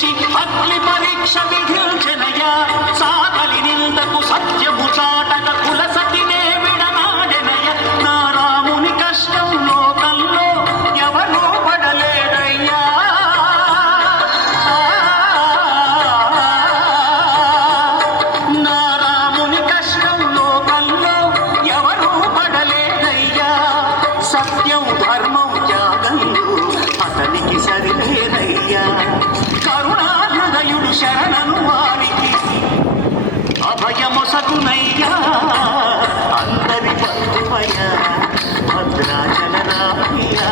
తెచ్చి అగ్ని పరీక్ష విధించెనయ్యా సాగలి నిందకు సత్యము చాటక కుల సతినే విడనాడెనయ్య నా రాముని కష్టం లోకంలో ఎవరూ పడలేదయ్యా నా రాముని కష్టం లోకంలో ఎవరూ పడలేదయ్యా సత్యం ధర్మం త్యాగంలో అతనికి సరిలేదయ్యా కరుణాహృదయుడు శరణను వారికి అభయమొసగునయ్యా అందరి బంధువయ్యా భద్రాచల రామయ్యా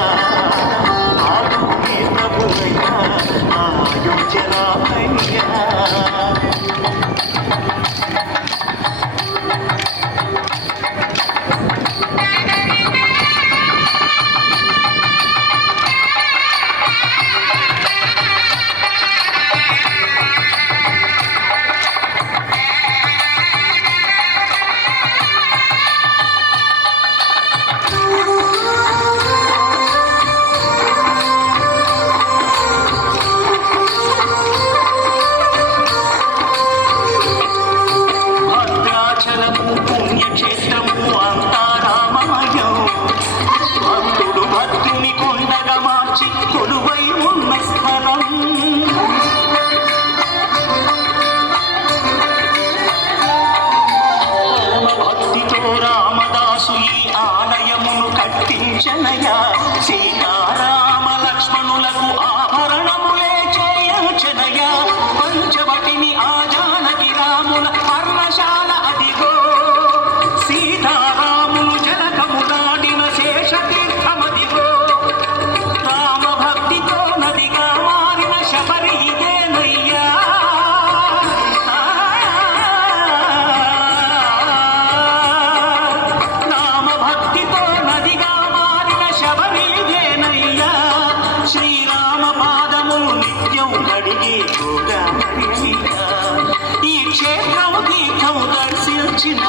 ఆదుకునే ప్రభువయ్యా ఆయుజరామయ్యా కట్టించనయా సీతారామ లక్ష్మణులకు ఆభరణములే చేయించనయా పంచవటిని ఆ జానకి రాముల పర్ణశాల అదిగో సీతారాములు జనకము దాటిన శేషతీర్థమదిగో రామ భక్తితో నదిగా మారిన శబరి ఇదేనయ్యా రామ భక్తితో శబరిదేనయ్యా శ్రీరామ పాదములు నిత్యం కడిగి ఈ క్షేత్రము తీర్థము దర్శించిన